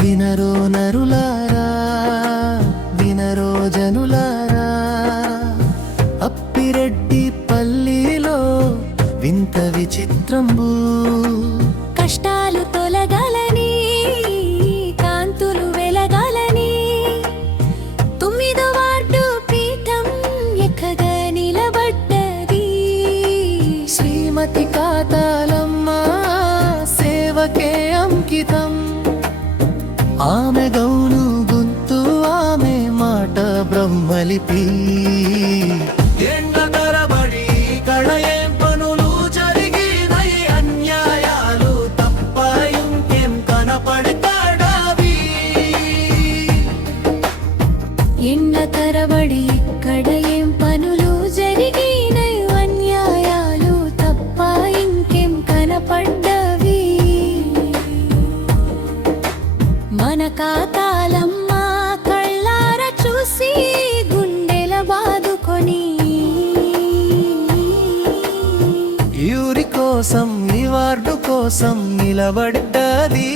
వినరో నరులారా, వినరో జనులారా, అప్పిరెడ్డి పల్లిలో వింత విచిత్రంబు. కష్టాలు తొలగాలని, కాంతులు వెలగాలని, 9వ వార్డు పీఠం ఎక్కగా నిలబడ్డది. శ్రీమతి కాతాలమ్మ సేవకే అంకితం. ఆమె గౌను గుంతు, ఆమె మాట బ్రహ్మలిపి. తరబడి కళయేం పనులు జరిగినై, అన్యాయాలు తప్ప ఇంకేం కనపడతాడావి. ఎండ తరబడి ఇక్కడ ఏం పనులు జరిగినై, అన్యాయాలు తప్ప ఇంకేం కనపడ్డవి. మన కాతాలమ్మ కళ్ళార చూసి గుండెల బాదుకొని, యూరి కోసం ఈ వార్డు కోసం నిలబడ్డది.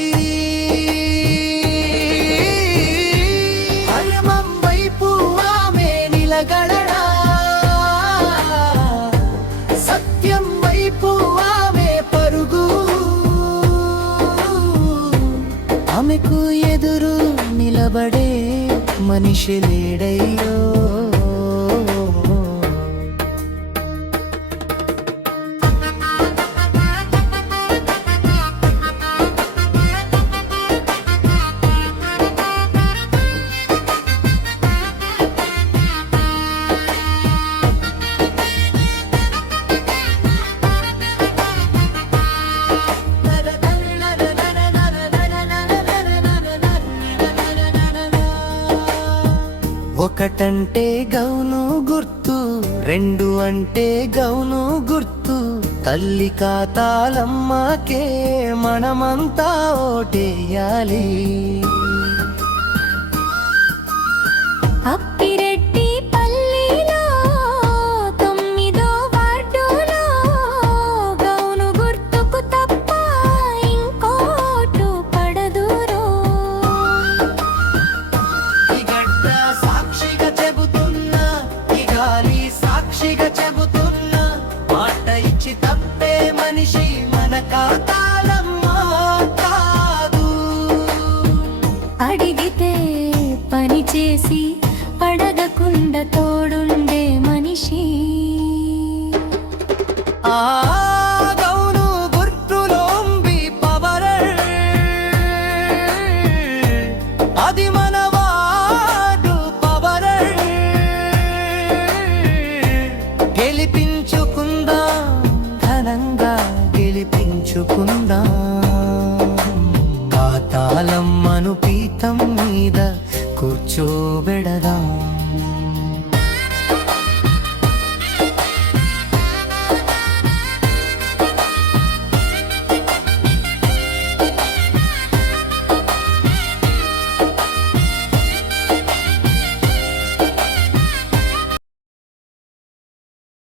హయమం వైపు ఆమె నిలగడడా, సత్యం వైపు ఆమె పరుగు. ఆమెకు ఎదురు నిలబడే మనిషి లేడయ్యో. ఒకటంటే గౌను గుర్తు, 2 అంటే గౌను గుర్తు. తల్లి కాతాలమ్మకే మనమంతా ఓటేయాలి. అప్పిరెడ్డి పల్లిలో 9వ వార్డులో గౌను గుర్తుకు తప్ప ఇంకోటు పడదురో. ఈ గడ్డ సాక్షిగా చెబుతున్నా, ఈ గాలి సాక్షిగా చెబుతున్నా, మాట ఇచ్చి తప్పే మనిషి మన కాతాలమ్మ కాదు. అడిగితే పని చేసి అడగకుండా తోడుండే మనిషి. ఆ గౌను గుర్తులోంబి పవర్, అది మన వార్డు పవర్. గెలిపించుకుందాం, ఘనంగా గెలిపించుకుందాం. కాతాలమ్మను పీఠం మీద కూర్చోబెడదాం.